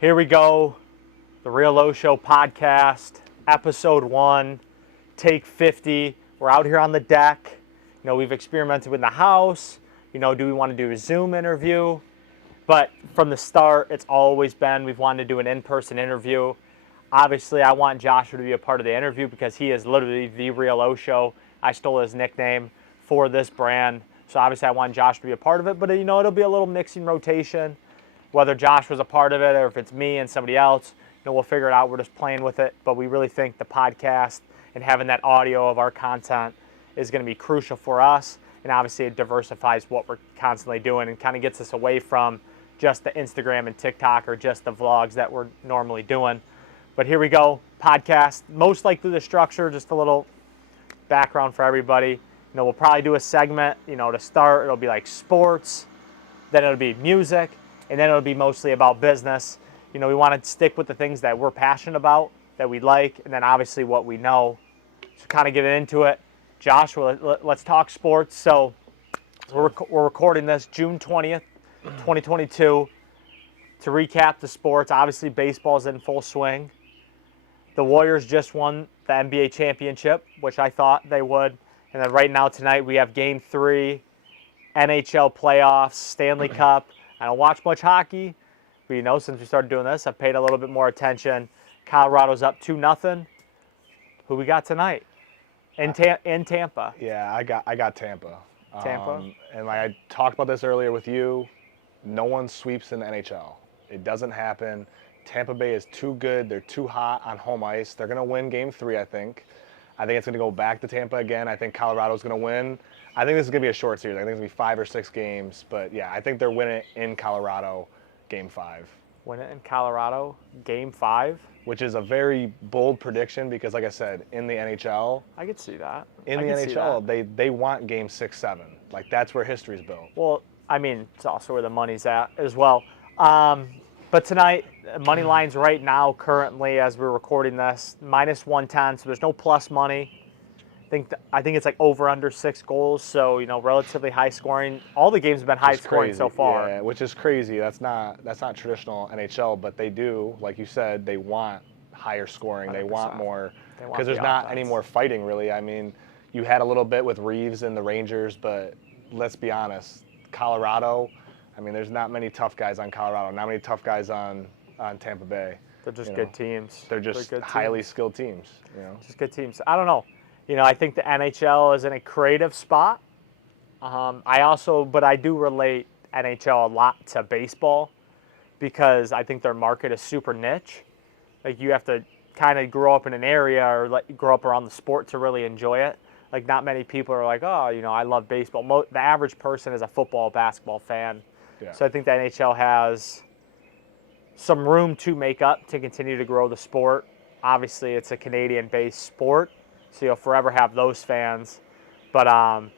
Here we go, the Real Oshow podcast, episode 1, take 50. We're out here on the deck. We've experimented with the house. Do we want to do a Zoom interview? But from the start, it's always been we've wanted to do an in-person interview. Obviously, I want Joshua to be a part of the interview because he is literally the Real Oshow. I stole his nickname for this brand. So obviously, I want Josh to be a part of it. But, it'll be a little mixing rotation. Whether Josh was a part of it or if it's me and somebody else, we'll figure it out. We're just playing with it. But we really think the podcast and having that audio of our content is going to be crucial for us. And obviously it diversifies what we're constantly doing and kind of gets us away from just the Instagram and TikTok or just the vlogs that we're normally doing. But here we go, podcast. Most likely the structure, just a little background for everybody. We'll probably do a segment, to start. It'll be like sports, then it'll be music, and then it'll be mostly about business. We want to stick with the things that we're passionate about, that we like, and then obviously what we know. So kind of get into it. Joshua, let's talk sports. So we're recording this June 20th, 2022. To recap the sports, obviously baseball's in full swing. The Warriors just won the NBA championship, which I thought they would. And then right now tonight we have Game 3, NHL playoffs, Stanley Cup. I don't watch much hockey, but since we started doing this, I've paid a little bit more attention. Colorado's up 2-0. Who we got tonight? In Tampa. Yeah, I got Tampa. Tampa? And like I talked about this earlier with you, no one sweeps in the NHL. It doesn't happen. Tampa Bay is too good. They're too hot on home ice. They're going to win Game 3, I think. I think it's going to go back to Tampa again. I think Colorado's going to win. I think this is going to be a short series. I think it's going to be 5 or 6 games. But, yeah, I think they're winning in Colorado Game 5. Win it in Colorado Game 5? Which is a very bold prediction because, like I said, in the NHL. I could see that. In the NHL, they want Game 6, 7. Like, that's where history's built. Well, it's also where the money's at as well. But tonight, money lines right now, currently, as we're recording this, -110, so there's no plus money. I think it's like over under 6 goals, so relatively high scoring. All the games have been high scoring so far. Yeah, which is crazy. That's not traditional NHL, but they do, like you said, they want higher scoring. 100%. They want more because there's not any more fighting really. You had a little bit with Reeves and the Rangers, but let's be honest, Colorado. There's not many tough guys on Colorado. Not many tough guys on Tampa Bay. They're just good teams. They're just highly skilled teams. Just good teams. I don't know. I think the NHL is in a creative spot. But I do relate NHL a lot to baseball because I think their market is super niche. Like you have to kind of grow up in an area or grow up around the sport to really enjoy it. Like not many people are like, oh, I love baseball. The average person is a football, basketball fan. Yeah. So I think the NHL has some room to make up to continue to grow the sport. Obviously, it's a Canadian-based sport. So you'll forever have those fans. But, I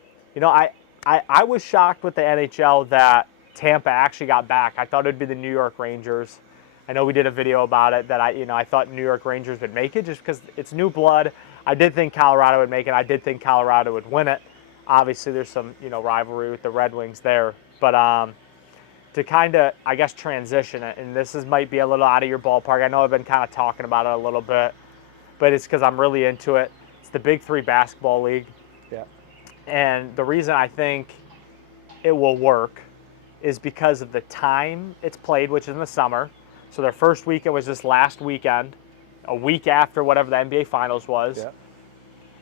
was shocked with the NHL that Tampa actually got back. I thought it would be the New York Rangers. I know we did a video about it that I thought New York Rangers would make it just because it's new blood. I did think Colorado would make it. I did think Colorado would win it. Obviously, there's some, rivalry with the Red Wings there. But to kind of, I guess, transition it, and might be a little out of your ballpark. I know I've been kind of talking about it a little bit, but it's because I'm really into it. The Big 3 basketball league. Yeah. And the reason I think it will work is because of the time it's played, which is in the summer. So their first weekend was this last weekend, a week after whatever the NBA Finals was. Yeah.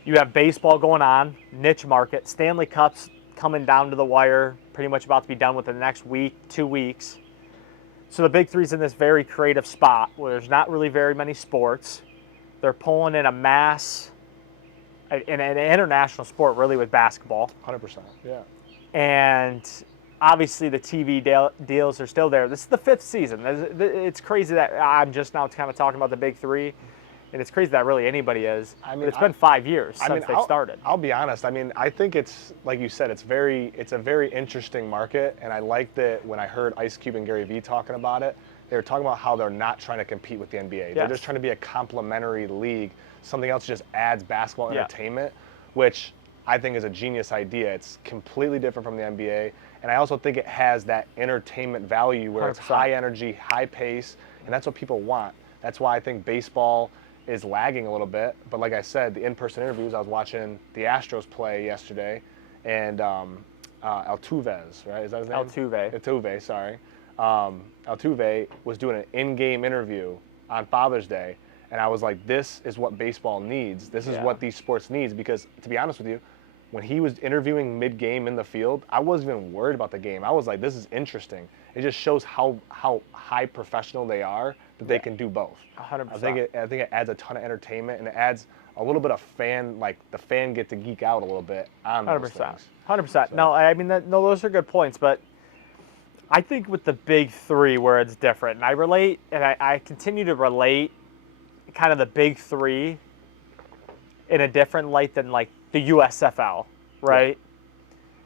You have baseball going on, niche market. Stanley Cup's coming down to the wire, pretty much about to be done within the next week, 2 weeks. So the Big 3's in this very creative spot where there's not really very many sports. They're pulling in in an international sport, really, with basketball. 100%, yeah. And obviously the TV deals are still there. This is the 5th season. It's crazy that I'm just now kind of talking about the Big 3, and it's crazy that really anybody is. But it's been 5 years since they started. I'll be honest. I think it's, like you said, it's a very interesting market, and I liked it when I heard Ice Cube and Gary Vee talking about it. They were talking about how they're not trying to compete with the NBA. Yes. They're just trying to be a complementary league. Something else just adds basketball entertainment, which I think is a genius idea. It's completely different from the NBA. And I also think it has that entertainment value where 100%. It's high energy, high pace. And that's what people want. That's why I think baseball is lagging a little bit. But like I said, the in-person interviews, I was watching the Astros play yesterday, and Altuve, right? Is that his name? Altuve, sorry. Altuve was doing an in-game interview on Father's Day, and I was like, this is what baseball needs. This is what these sports needs, because to be honest with you, when he was interviewing mid-game in the field, I wasn't even worried about the game. I was like, this is interesting. It just shows how high professional they are that they can do both. 100%. I think it adds a ton of entertainment, and it adds a little bit of fan, like the fan get to geek out a little bit on those things. 100%. So. No, I mean, no, those are good points, but I think with the big three where it's different, and I relate, and I continue to relate kind of the big three in a different light than like the USFL, right? Yeah.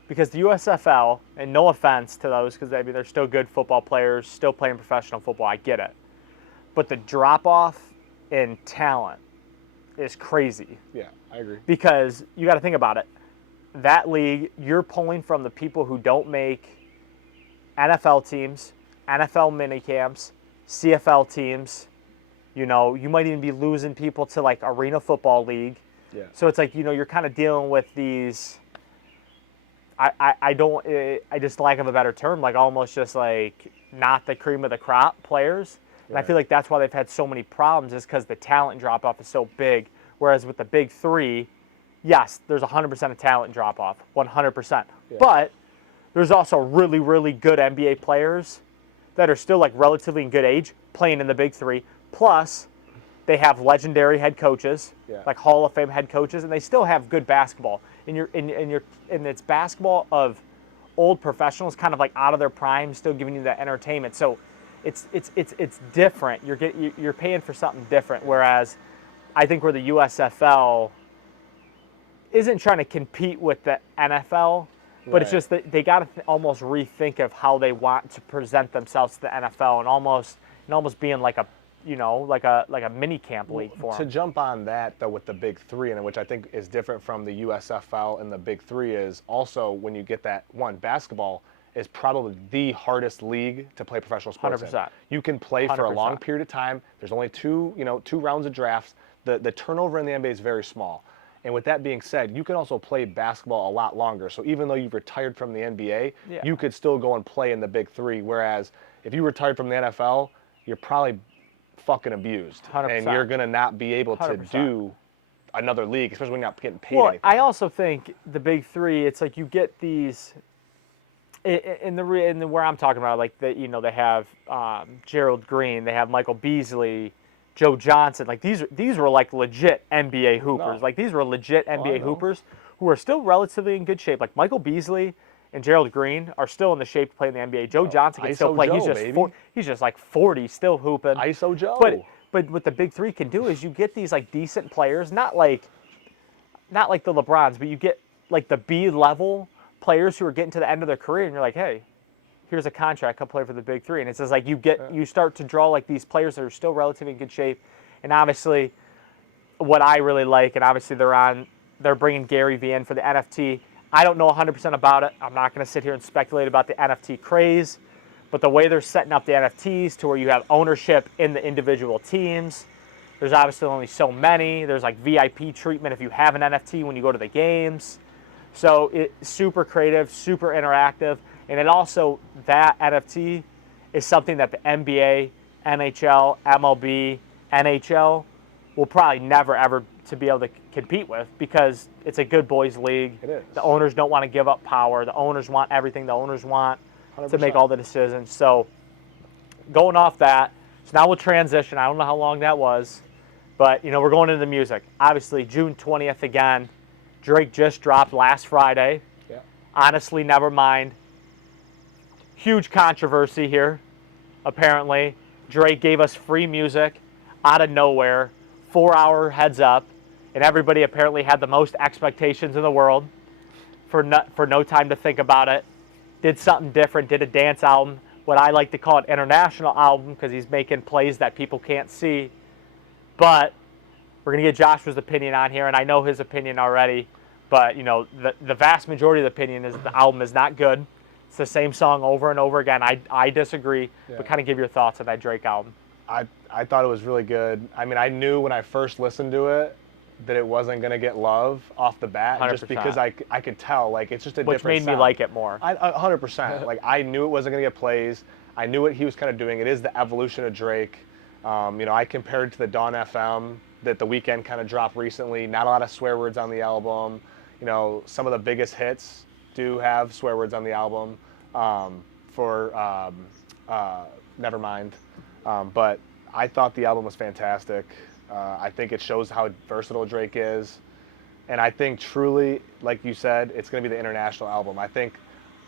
Because the USFL, and no offense to those, because I mean they're still good football players, still playing professional football, I get it. But the drop-off in talent is crazy. Yeah, I agree. Because you got to think about it. That league, you're pulling from the people who don't make NFL teams, NFL minicamps, CFL teams. You know, you might even be losing people to like Arena Football League. Yeah. So it's like, you know, you're kind of dealing with these, I just lack of a better term, like almost just like not the cream of the crop players. And I feel like that's why they've had so many problems, is because the talent drop-off is so big. Whereas with the big three, yes, there's 100% of talent drop-off, 100%. Yeah. But there's also really, really good NBA players that are still like relatively in good age playing in the big three. Plus, they have legendary head coaches, like Hall of Fame head coaches, and they still have good basketball. And it's basketball of old professionals, kind of like out of their prime, still giving you that entertainment. So it's different. You're paying for something different. Whereas I think where the USFL isn't trying to compete with the NFL, but it's just that they got to almost rethink of how they want to present themselves to the NFL, and almost being like a, you know, like a mini camp league for them. To jump on that though with the big three, and which I think is different from the USFL and the big three, is also when you get that one, basketball is probably the hardest league to play professional sports 100%. in. You can play for 100%. a long period of time. There's only two rounds of drafts. The turnover in the NBA is very small. And with that being said, you can also play basketball a lot longer. So even though you've retired from the NBA, you could still go and play in the big three. Whereas if you retired from the NFL, you're probably fucking abused. 100%. And you're going to not be able to 100%. Do another league, especially when you're not getting paid anything. I also think the big three, it's like you get these, in the where I'm talking about, like they have Gerald Green, they have Michael Beasley, Joe Johnson. Like these were like legit NBA hoopers. Like these were legit NBA hoopers who are still relatively in good shape. Like Michael Beasley and Gerald Green are still in the shape to play in the NBA. Joe Johnson can still play. He's just like 40, still hooping. ISO Joe. But what the big three can do is you get these like decent players, not like the LeBrons, but you get like the B level players who are getting to the end of their career, and you're like, hey, here's a contract, come play for the big three. And it's just like you start to draw like these players that are still relatively in good shape. And obviously, what I really like, and obviously they're bringing Gary Vee in for the NFT. I don't know 100% about it. I'm not going to sit here and speculate about the NFT craze, but the way they're setting up the NFTs to where you have ownership in the individual teams, there's obviously only so many. There's like VIP treatment if you have an NFT when you go to the games. So it's super creative, super interactive, and it also, that NFT is something that the NBA, NHL, MLB, NHL will probably never ever to be able to compete with, because it's a good boys league. It is. The owners don't want to give up power. The owners want everything. The owners want 100%. To make all the decisions. So going off that, so now we'll transition. I don't know how long that was, but we're going into the music. Obviously, June 20th again. Drake just dropped last Friday. Yeah. Honestly, Nevermind. Huge controversy here, apparently. Drake gave us free music out of nowhere, 4-hour heads up, and everybody apparently had the most expectations in the world for no time to think about it. Did something different, did a dance album, what I like to call an international album, because he's making plays that people can't see. But we're going to get Joshua's opinion on here, and I know his opinion already. But, the vast majority of the opinion is the album is not good. It's the same song over and over again. I disagree, but kind of give your thoughts on that Drake album. I thought it was really good. I mean, I knew when I first listened to it that it wasn't going to get love off the bat, 100%. just because I could tell, like, it's just a Which different made me sound. like it more. 100%. Like, I knew it wasn't going to get plays. I knew what he was kind of doing. It is the evolution of Drake. I compared to the Dawn FM that The Weeknd kind of dropped recently. Not a lot of swear words on the album. Some of the biggest hits do have swear words on the album for Nevermind. But I thought the album was fantastic. I think it shows how versatile Drake is. And I think truly, like you said, it's going to be the international album. I think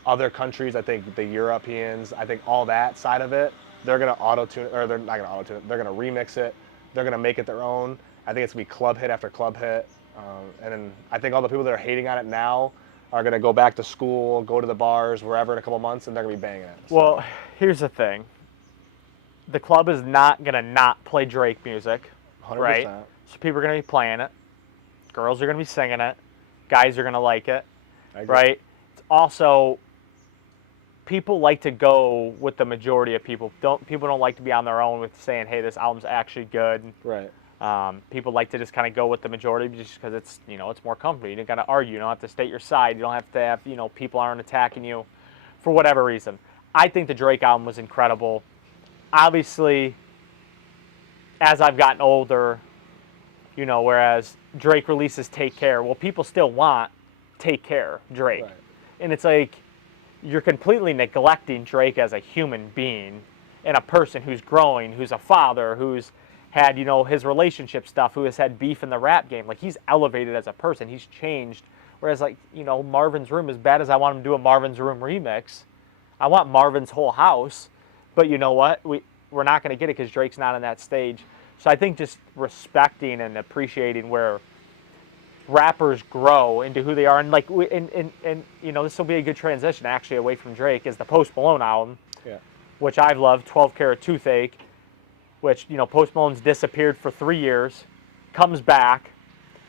other countries, I think the Europeans, I think all that side of it, they're going to auto-tune, or they're not going to auto-tune it, they're going to remix it, they're going to make it their own. I think it's going to be club hit after club hit. And then I think all the people that are hating on it now are going to go back to school, go to the bars, wherever in a couple months, and they're going to be banging it. So. Well, here's the thing. The club is not going to not play Drake music, 100%. right? So people are going to be playing it. Girls are going to be singing it. Guys are going to like it, right? It's also, people like to go with the majority of people. People don't like to be on their own with saying, hey, this album's actually good. Right. People like to just kind of go with the majority just because it's, it's more comfortable. You don't got to argue. You don't have to state your side. You don't have to have, people aren't attacking you for whatever reason. I think the Drake album was incredible. Obviously, as I've gotten older, whereas Drake releases Take Care, well, people still want Take Care, Drake. Right. And it's like, you're completely neglecting Drake as a human being and a person who's growing, who's a father, who's had, his relationship stuff, who has had beef in the rap game. Like, he's elevated as a person. He's changed. Whereas, like, Marvin's Room, as bad as I want him to do a Marvin's Room remix, I want Marvin's whole house. But you know what? We're not going to get it because Drake's not on that stage. So I think just respecting and appreciating where rappers grow into who they are, and like, this will be a good transition actually away from Drake, is the Post Malone album, which I've loved, 12 Karat Toothache, which Post Malone's disappeared for 3 years, comes back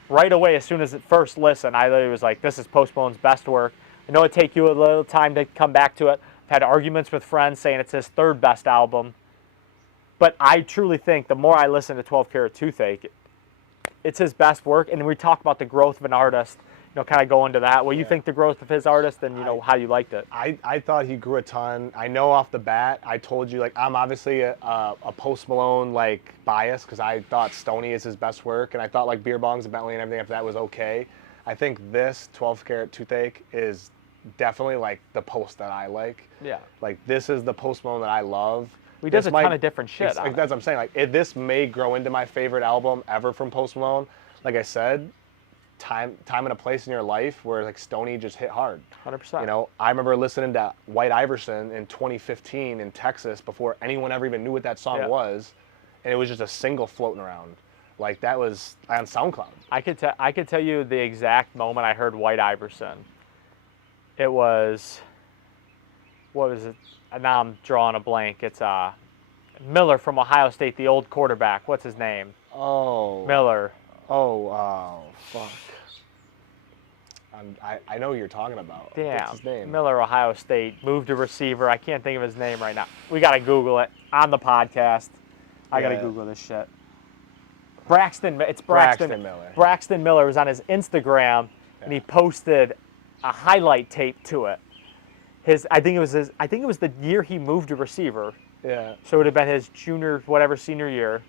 right away as soon as it first listened. I literally was like, this is Post Malone's best work. I know it take you a little time to come back to it. I've had arguments with friends saying it's his third best album. But I truly think the more I listen to 12 Karat Toothache, it's his best work. And we talk about the growth of an artist, kind of go into that. What you think the growth of his artist and, how you liked it. I thought he grew a ton. I know off the bat, I told you, like, I'm obviously a Post Malone, like, bias because I thought Stoney is his best work. And I thought, like, Beer Bongs and Bentley and everything after that was okay. I think this 12 Karat Toothache is definitely, like, the Post that I like. Yeah. Like, this is the Post Malone that I love. He does a ton of different shit. That's what I'm saying. Like, this may grow into my favorite album ever from Post Malone. Like I said, time and a place in your life where, like, Stoney just hit hard. 100%. I remember listening to White Iverson in 2015 in Texas before anyone ever even knew what that song was, and it was just a single floating around. Like, that was on SoundCloud. I could tell you the exact moment I heard White Iverson. It was, what was it? Now I'm drawing a blank. It's Miller from Ohio State, the old quarterback. What's his name? Oh. Miller. Fuck. I know who you're talking about. Damn. What's his name? Miller, Ohio State, moved to receiver. I can't think of his name right now. We got to Google it on the podcast. I got to Google this shit. Braxton Miller. Braxton Miller was on his Instagram, and he posted a highlight tape to it. I think it was the year he moved to receiver. Yeah. So it would have been his senior year.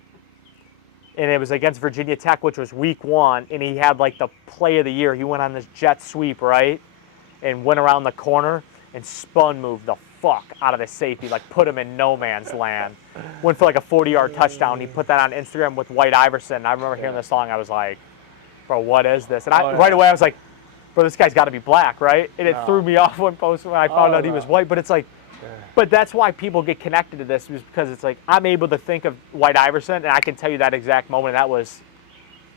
And it was against Virginia Tech, which was week 1, and he had like the play of the year. He went on this jet sweep, right? And went around the corner and spun moved the fuck out of the safety, like put him in no man's land. Went for like a 40-yard touchdown. He put that on Instagram with White Iverson. I remember hearing the song. I was like, bro, what is this? And right away I was like, bro, this guy's got to be black, right? And it threw me off when I found out he was white. But it's like, but that's why people get connected to this, is because it's like, I'm able to think of White Iverson, and I can tell you that exact moment, and that was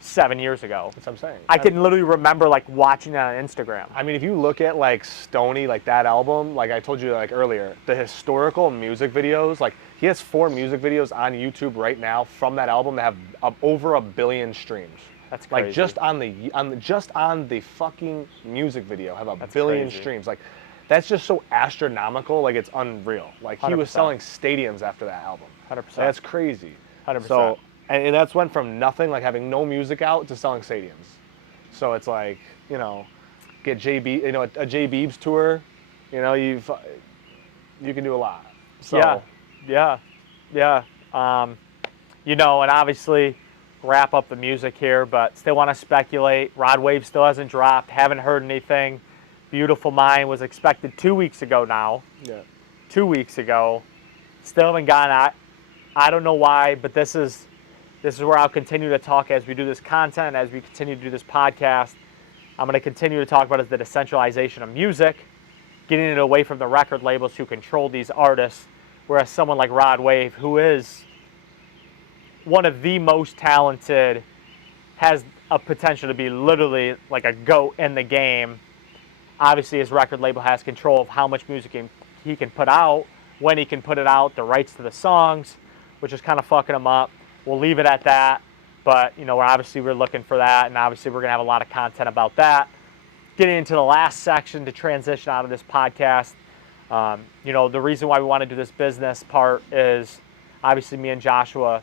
7 years ago. That's what I'm saying. I can literally remember like watching it on Instagram. I mean, if you look at like Stoney, like that album, like I told you like earlier, the historical music videos, like he has 4 music videos on YouTube right now from that album that have over 1 billion streams. That's crazy. Like just on the fucking music video have 1 billion streams. Like that's just so astronomical. Like it's unreal. Like he was 100%. selling stadiums after that album. 100%. That's crazy. 100%. So, and that's went from nothing, like having no music out, to selling stadiums. So it's like, get JB, a J Beebs tour, you can do a lot. So, yeah. And obviously wrap up the music here, but still want to speculate. Rod Wave still hasn't dropped. Haven't heard anything. Beautiful Mind was expected 2 weeks ago now. Yeah. 2 weeks ago. Still haven't gotten. I don't know why, but this is where I'll continue to talk as we do this content, as we continue to do this podcast. I'm going to continue to talk about the decentralization of music, getting it away from the record labels who control these artists, whereas someone like Rod Wave, who is one of the most talented, has a potential to be literally like a GOAT in the game. Obviously, his record label has control of how much music he can put out, when he can put it out, the rights to the songs, which is kind of fucking him up. We'll leave it at that. But, we're looking for that, and obviously we're going to have a lot of content about that. Getting into the last section to transition out of this podcast. The reason why we want to do this business part is obviously me and Joshua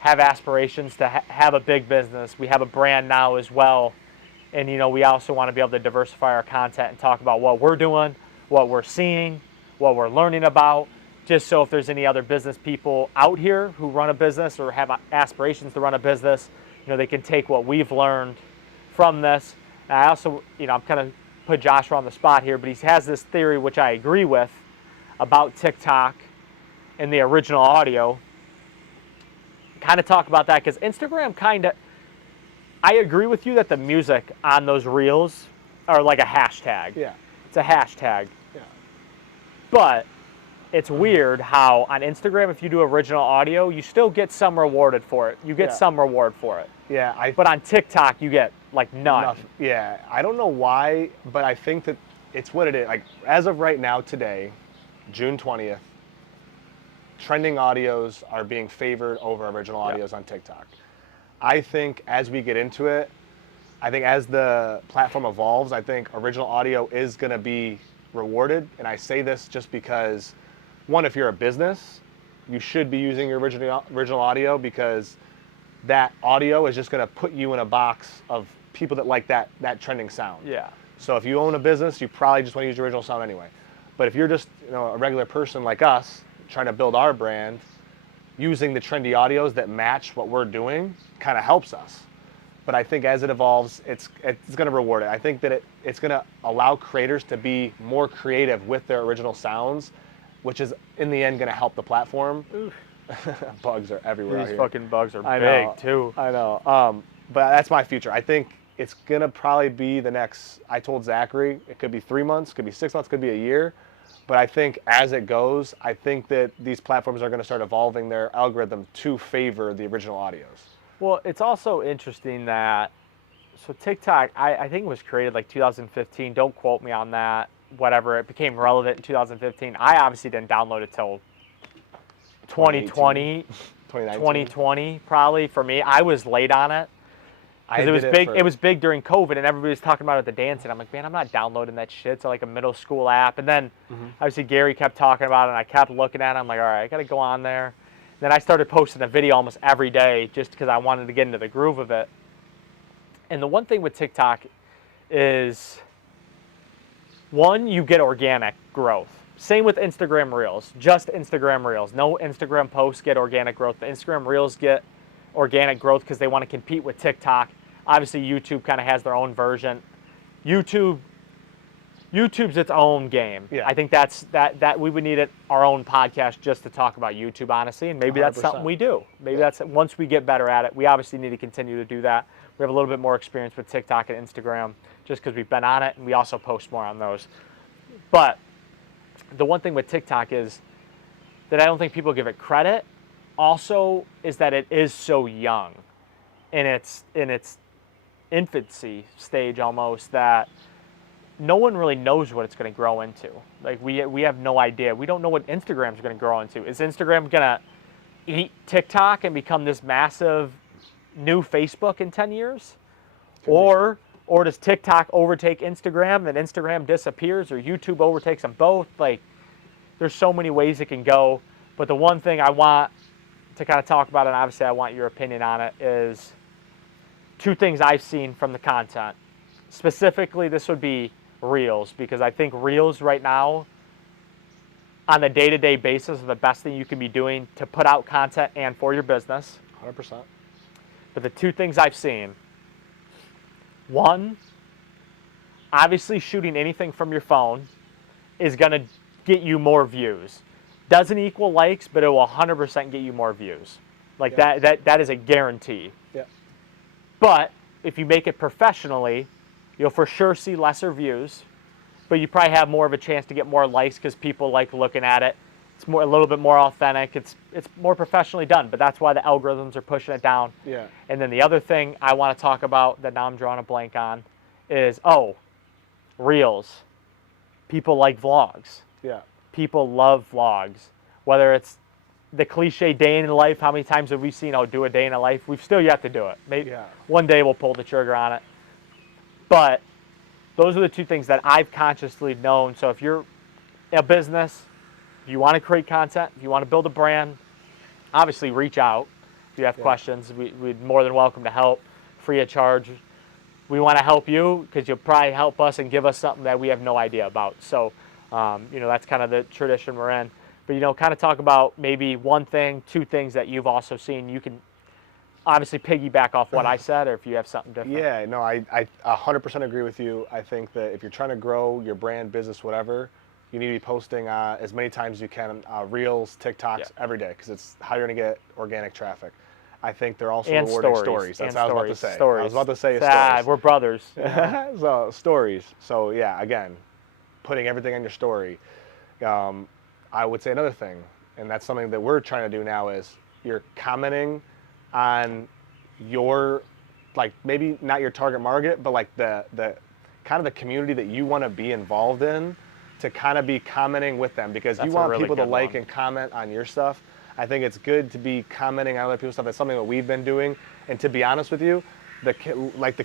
have aspirations to have a big business. We have a brand now as well. And, we also want to be able to diversify our content and talk about what we're doing, what we're seeing, what we're learning about, just so if there's any other business people out here who run a business or have aspirations to run a business, they can take what we've learned from this. And I also, I'm kind of put Joshua on the spot here, but he has this theory, which I agree with, about TikTok and the original audio. Kind of talk about that because Instagram I agree with you that the music on those reels are like a hashtag. Yeah. It's a hashtag. Yeah. But it's weird how on Instagram, if you do original audio, you still get some rewarded for it. You get some reward for it. Yeah. But on TikTok, you get like none. Yeah. I don't know why, but I think that it's what it is. Like, as of right now, today, June 20th, trending audios are being favored over original audios on TikTok. I think as we get into it, I think as the platform evolves, I think original audio is going to be rewarded. And I say this just because, one, if you're a business, you should be using your original audio because that audio is just going to put you in a box of people that like that trending sound. Yeah. So if you own a business, you probably just want to use your original sound anyway. But if you're just a regular person like us trying to build our brand, using the trendy audios that match what we're doing kind of helps us. But I think as it evolves, it's going to reward it. I think that it's going to allow creators to be more creative with their original sounds, which is in the end going to help the platform. Bugs are everywhere. These fucking bugs are big too. I know. But that's my future. I think it's going to probably be the next, I told Zachary, it could be 3 months, could be 6 months, could be a year. But I think as it goes, I think that these platforms are going to start evolving their algorithm to favor the original audios. Well, it's also interesting that, so TikTok, I think it was created like 2015. Don't quote me on that. Whatever, it became relevant in 2015. I obviously didn't download it till 2020, 2020 probably for me. I was late on it. Because it was big. It was big during COVID, and everybody was talking about it at the dance. And I'm like, man, I'm not downloading that shit. It's like a middle school app. And then, obviously, Gary kept talking about it, and I kept looking at it. I'm like, all right, I got to go on there. And then I started posting a video almost every day just because I wanted to get into the groove of it. And the one thing with TikTok is, one, you get organic growth. Same with Instagram Reels. Just Instagram Reels. No Instagram posts get organic growth. The Instagram Reels get organic growth because they want to compete with TikTok. Obviously, YouTube kind of has their own version. YouTube's its own game. Yeah. I think that we would need our own podcast just to talk about YouTube, honestly, and maybe that's 100%. something we do. Maybe that's once we get better at it. We obviously need to continue to do that. We have a little bit more experience with TikTok and Instagram just because we've been on it, and we also post more on those. But the one thing with TikTok is that I don't think people give it credit. Also, is that it is so young in its infancy stage almost that no one really knows what it's going to grow into. Like we have no idea. We don't know what Instagram's going to grow into. Is Instagram going to eat TikTok and become this massive new Facebook in 10 years? Or does TikTok overtake Instagram, then Instagram disappears, or YouTube overtakes them both? Like, there's so many ways it can go. But the one thing I want to kind of talk about, and obviously I want your opinion on it, is two things I've seen from the content. Specifically, this would be Reels, because I think Reels right now, on a day-to-day basis, are the best thing you can be doing to put out content and for your business. 100%. But the two things I've seen, one, obviously shooting anything from your phone is going to get you more views. Doesn't equal likes, but it will 100% get you more views. Like that is a guarantee. Yeah. But if you make it professionally, you'll for sure see lesser views, but you probably have more of a chance to get more likes because people like looking at it. It's a little bit more authentic. It's more professionally done, but that's why the algorithms are pushing it down. Yeah. And then the other thing I want to talk about that now I'm drawing a blank on is, Reels. People like vlogs. Yeah. People love vlogs. Whether it's the cliche day in the life, how many times have we seen, do a day in a life? We've still yet to do it. Maybe one day we'll pull the trigger on it. But those are the two things that I've consciously known. So if you're a business, if you want to create content, if you want to build a brand, obviously reach out. If you have questions, we'd more than welcome to help, free of charge. We want to help you because you'll probably help us and give us something that we have no idea about. So, that's kind of the tradition we're in. But, kind of talk about maybe one thing, two things that you've also seen. You can obviously piggyback off what I said, or if you have something different. Yeah, no, I 100% agree with you. I think that if you're trying to grow your brand, business, whatever, you need to be posting as many times as you can, Reels, TikToks every day, because it's how you're going to get organic traffic. I think they're also rewarding stories. That's what I was about to say. Stories. I was about to say stories. We're brothers. So stories. So yeah, again, putting everything on your story. I would say another thing, and that's something that we're trying to do now, is you're commenting on your, like, maybe not your target market, but like the kind of the community that you want to be involved in, to kind of be commenting with them, because you want people to like and comment on your stuff. I think it's good to be commenting on other people's stuff. That's something that we've been doing. And to be honest with you, the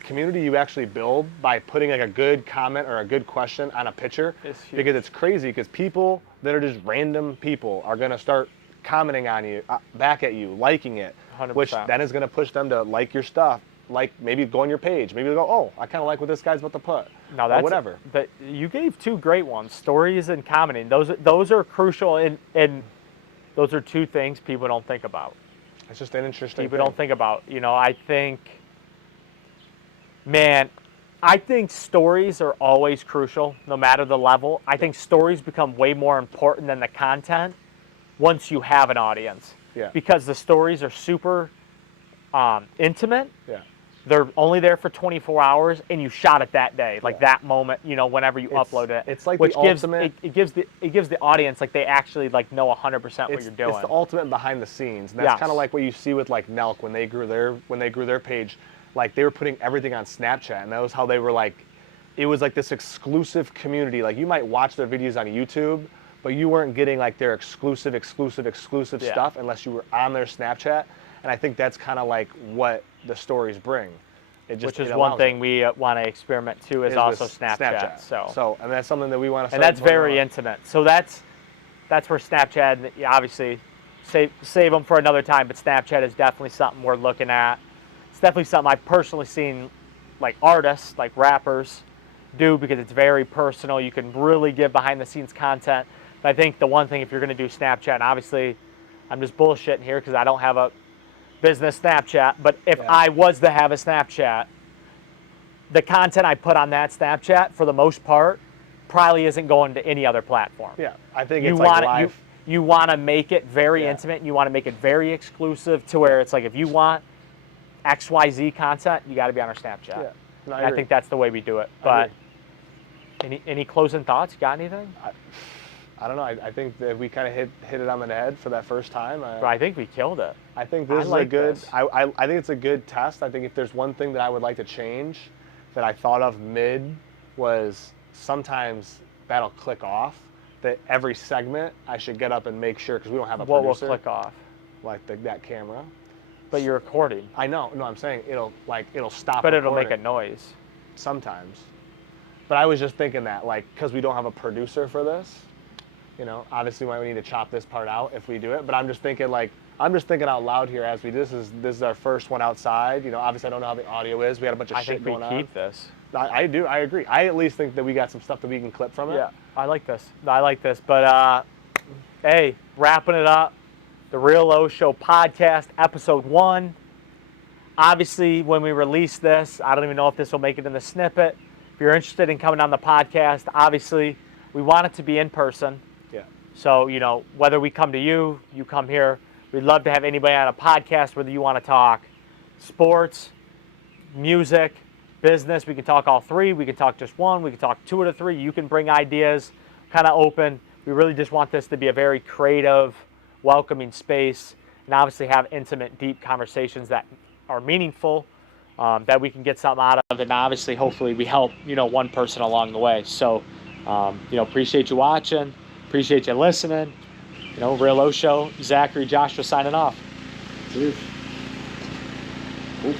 community you actually build by putting like a good comment or a good question on a picture, because it's crazy, because people that are just random people are going to start commenting on you, back at you, liking it, 100%. Which then is going to push them to like your stuff. Like maybe go on your page. Maybe they'll go, oh, I kind of like what this guy's about to put. No, that's whatever. You gave two great ones: stories and commenting. Those are crucial, and those are two things people don't think about. It's just an interesting. People don't think about. I think, man, I think stories are always crucial, no matter the level. I think stories become way more important than the content once you have an audience. Yeah. Because the stories are super intimate. Yeah. They're only there for 24 hours, and you shot it that day, like that moment, whenever you upload it. It's like which the ultimate. It gives the audience, like, they actually like know 100% what you're doing. It's the ultimate behind the scenes. And that's kind of like what you see with like Nelk when they grew their page. Like, they were putting everything on Snapchat, and that was how they were like. It was like this exclusive community. Like, you might watch their videos on YouTube, but you weren't getting like their exclusive stuff unless you were on their Snapchat. And I think that's kind of like what the stories bring. Which is one thing we want to experiment too, is also Snapchat. So, and that's something that we want to. And that's very intimate. So that's where Snapchat, obviously, save them for another time. But Snapchat is definitely something we're looking at. It's definitely something I've personally seen, like artists, like rappers, do, because it's very personal. You can really give behind the scenes content. But I think the one thing, if you're going to do Snapchat, and obviously, I'm just bullshitting here because I don't have a business Snapchat, but if I was to have a Snapchat, the content I put on that Snapchat, for the most part, probably isn't going to any other platform. Yeah, I think it's like live. You want to make it very intimate, and you want to make it very exclusive, to where it's like, if you want XYZ content, you got to be on our Snapchat. Yeah. No, I think that's the way we do it. But any closing thoughts? You got anything? I don't know. I think that we kind of hit it on the head for that first time. But I think we killed it. I think this is a good. I think it's a good test. I think if there's one thing that I would like to change, that I thought of mid, was sometimes that'll click off. That every segment I should get up and make sure, because we don't have a producer. What will click off? Like that camera. But you're recording. I know. No, I'm saying it'll stop. But it'll recording. make a noise. Sometimes. But I was just thinking that, like, because we don't have a producer for this, You know, obviously we might need to chop this part out if we do it, but I'm just thinking out loud here as we do. This is our first one outside. You know, obviously I don't know how the audio is. We got a bunch of I shit think we going on. keep this. I do. I agree. I at least think that we got some stuff that we can clip from it. Yeah, I like this. But hey, wrapping it up, the Real Oshow podcast, episode 1. Obviously, when we release this, I don't even know if this will make it in the snippet. If you're interested in coming on the podcast, obviously, we want it to be in person. Yeah. So, you know, whether we come to you, you come here, we'd love to have anybody on a podcast, whether you want to talk sports, music, business. We can talk all three. We can talk just one. We can talk 2 out of 3. You can bring ideas, kind of open. We really just want this to be a very creative, welcoming space, and obviously have intimate, deep conversations that are meaningful, that we can get something out of, and obviously, hopefully, we help, you know, one person along the way. So, you know, appreciate you watching, appreciate you listening. You know, Real Oshow, Zachary, Joshua signing off. Cheers. Cool.